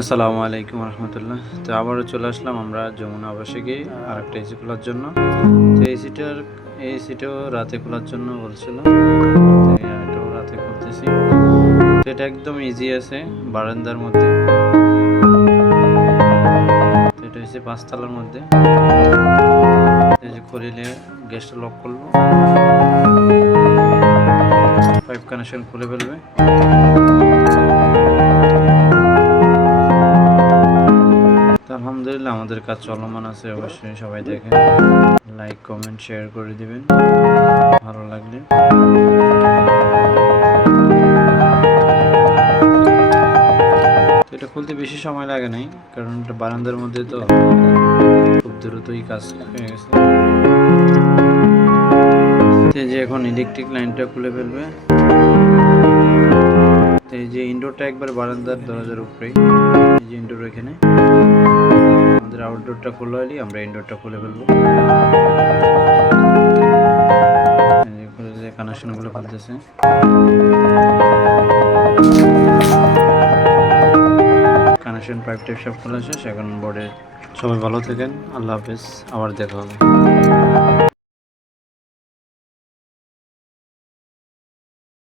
আসসালামু আলাইকুম রহমতুল্লাহ। তো আবারও চলে আসলাম আমরা যমুনা আবাসিকে আর একটা এসি খোলার জন্য। তো এসিটাও রাতে খোলার জন্য বলছিল, তো এটাও রাতে খুলতেছি। তো এটা একদম ইজি আছে বারান্দার মধ্যে। তো এটা হচ্ছে 5 তলার মধ্যে। এই যে খুলিলে গ্যাসটা লক করলো, পাইপ কানেকশন খুলে ফেলবে। আলহামদুলিল্লাহ আমাদের কাজ চলমান আছে। অবশ্যই সবাই দেখেন, লাইক কমেন্ট শেয়ার করে দিবেন ভালো লাগলে। এটা খুলতে বেশি সময় লাগে নাই, কারণ এটা বারান্দার মধ্যে, তো খুব দ্রুতই কাজ হয়ে গেছে। এই যে এখন ইলেকট্রিক লাইনটা খুলে ফেলবে। এই যে ইনডোরটা একবার বারান্দার দরজার উপরেই, এই যে ইনডোর এখানে। আমাদের আউটডোরটা খোলা হলেই আমরা ইনডোরটা খুলে ফেলবো। কানেকশনগুলো খুলতেছে। কানেকশন পাইপ টাইপ সব খোলা শেষ, এখন বোর্ডে। সবাই ভালো থাকেন, আল্লাহ হাফেজ, আবার দেখা হবে।